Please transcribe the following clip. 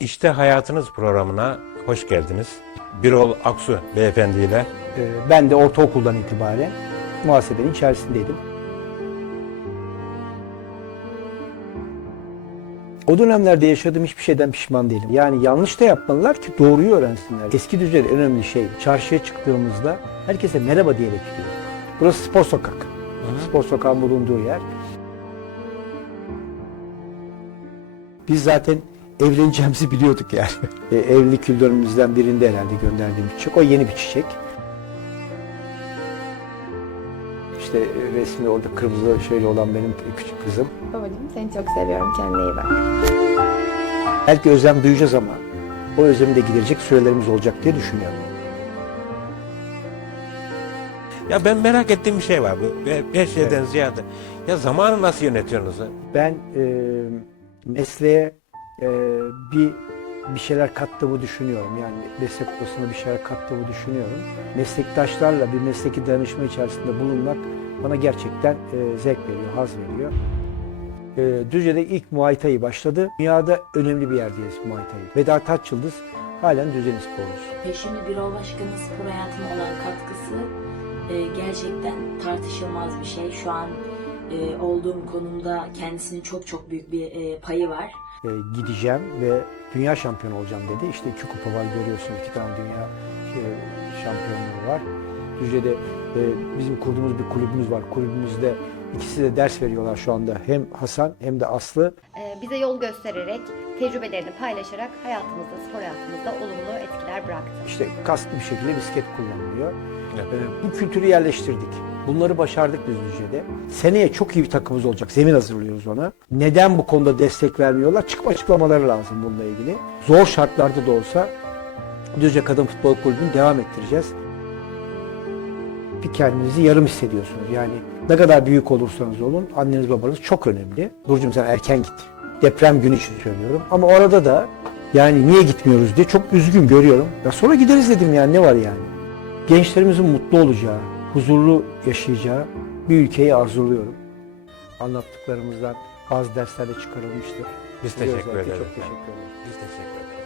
İşte Hayatınız programına hoş geldiniz. Birol Aksu beyefendiyle. Ee, Ben de ortaokuldan itibaren muhasebenin içerisindeydim. O dönemlerde yaşadığım hiçbir şeyden pişman değilim. Yani yanlış da yapmalılar ki doğruyu öğrensinler. Eski Düzce'de en önemli şey çarşıya çıktığımızda herkese merhaba diyerek gidiyor. Burası spor sokak. Spor sokağın bulunduğu yer. Biz zaten evleneceğimizi biliyorduk yani. E, evlilik yıl dönümümüzden birinde herhalde gönderdiğim çiçek. O yeni bir çiçek. İşte resmi orada kırmızı şöyle olan benim küçük kızım. Babacığım seni çok seviyorum. Kendine iyi bak. Belki özlem duyacağız ama o özlemi de giderecek sürelerimiz olacak diye düşünüyorum. Ya ben merak ettiğim bir şey var. Bu her şeyden ziyade. Ya zamanı nasıl yönetiyorsunuz? Ben e, mesleğe e, bir bir şeyler kattığımı düşünüyorum. Yani meslek konusunda bir şeyler kattığımı düşünüyorum. Meslektaşlarla bir mesleki danışma içerisinde bulunmak bana gerçekten e, zevk veriyor, haz veriyor. E, Düzce'de ilk Muay Thai başladı. Dünyada önemli bir yerdeyiz Muay Thai. Vedat Taçyıldız halen Düzce'nin sporcusu. Eşimle Birol Başkan'ın spor hayatıma olan katkısı e, gerçekten tartışılmaz bir şey. Şu an e, olduğum konumda kendisinin çok çok büyük bir e, payı var. E, gideceğim ve dünya şampiyonu olacağım dedi. İşte iki kupa var görüyorsun iki tane dünya e, şampiyonluğu var. Düzce'de e, bizim kurduğumuz bir kulübümüz var. Kulübümüzde ikisi de ders veriyorlar şu anda. Hem Hasan hem de Aslı. Ee, bize yol göstererek, tecrübelerini paylaşarak hayatımızda, spor hayatımızda olumlu etkiler bıraktı. İşte kaslı bir şekilde bisiklet kullanılıyor. Evet. E, bu kültürü yerleştirdik. Bunları başardık biz Düzce'de. Seneye çok iyi bir takımımız olacak. Zemin hazırlıyoruz ona. Neden bu konuda destek vermiyorlar? Çıkma açıklamaları lazım bununla ilgili. Zor şartlarda da olsa Düzce Kadın Futbol Kulübü'nü devam ettireceğiz. Bir kendinizi yarım hissediyorsunuz. Yani ne kadar büyük olursanız olun anneniz babanız çok önemli. Burcu'm sen erken git. Deprem günü için söylüyorum. Ama orada da yani niye gitmiyoruz diye çok üzgün görüyorum. Ya sonra gideriz dedim yani ne var yani. Gençlerimizin mutlu olacağı, huzurlu yaşayacağı bir ülkeyi arzuluyorum. Anlattıklarımızdan bazı derslerde çıkarılmıştır. Biz teşekkür ederiz. Çok teşekkür ederim. Biz teşekkür ederiz.